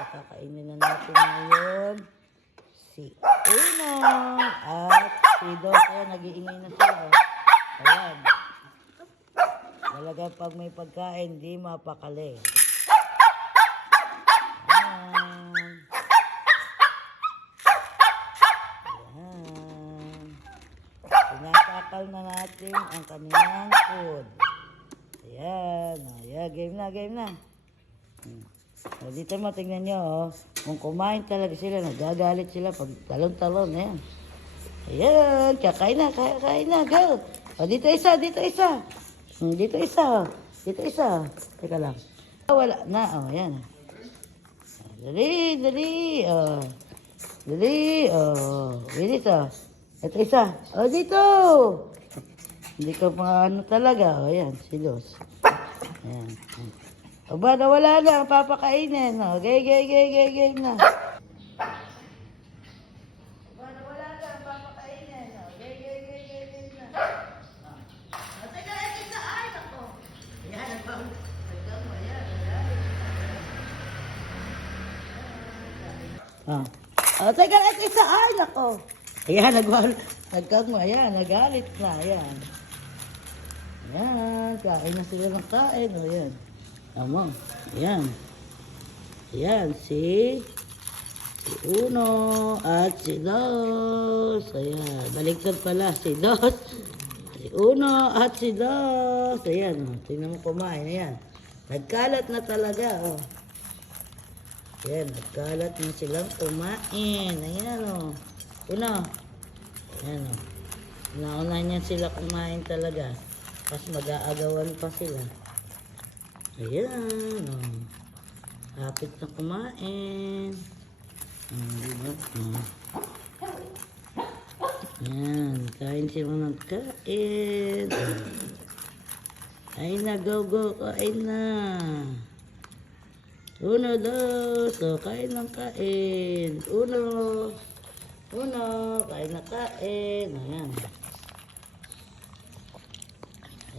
Kakainin na natin ngayon si Uno at si Dos. Ayan, nag-iingay na sila. Ayan. Talagang pag may pagkain, di mapakali. Ayan. Ayan. Tinasakal na natin ang kanilang food. Ayan. Ayan, game na, game na. So, dito mo, tingnan nyo, oh. Kung kumain talaga sila, nagagalit sila pag talon-talon, ayan. Ayan, kakain na, go. O, dito isa. Dito isa, dito isa. Teka lang. Wala na, oh, ayan. Dali, bilis, oh. Ito isa, oh, dito. Hindi ka pa ano talaga, oh, ayan, si Dos. Ayan, o ba, nawala na, papakainin, no? Gay na. O ba, nawala na, papakainin, no? Gay na. O, teka, ito sa ay, ako. Ayan, nagkang mo, ayan. O, teka, ito sa ay, ako. Ayan, nagkang mo, ayan, nagalit na, ayan. Ayan, kain na sila ng kain, o, ayan. Tama. Ayan. Ayan, si Uno at si Dos. Ayan. Baliktad pala. Si Dos. Si Uno at si Dos. Ayan. Tingnan mo kumain. Ayan. Nagkalat na talaga. Oh. Ayan. Nagkalat na silang kumain. Ayan o. Uno. Ayan o. Nauna niya sila kumain talaga. Tapos mag-aagawan pa sila. Ayan, oh. Hapit na kumain. Diba? Ayan, kain sila ng kain. Kain na, go, kain na. Uno, dos, oh, kain ng kain. Uno, kain na kain. Ayan.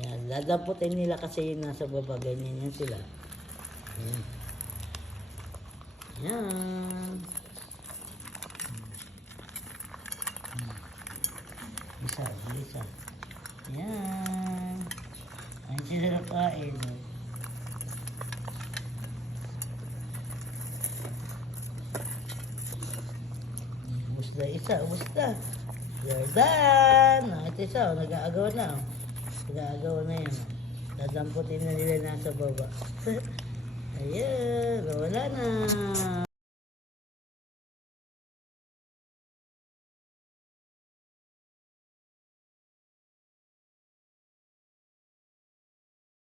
Ayan, dadamputin nila kasi yung nasa baba, ganyan yan sila. Ayan. Ayan. Isa. Ayan. Ayan sila nakain. Umusta isa, umusta. Jordan! Ito isa, nag-aagaw na. Nag-aagaw na yan. Dadamputin na nila nasa baba. Ayan, wala na.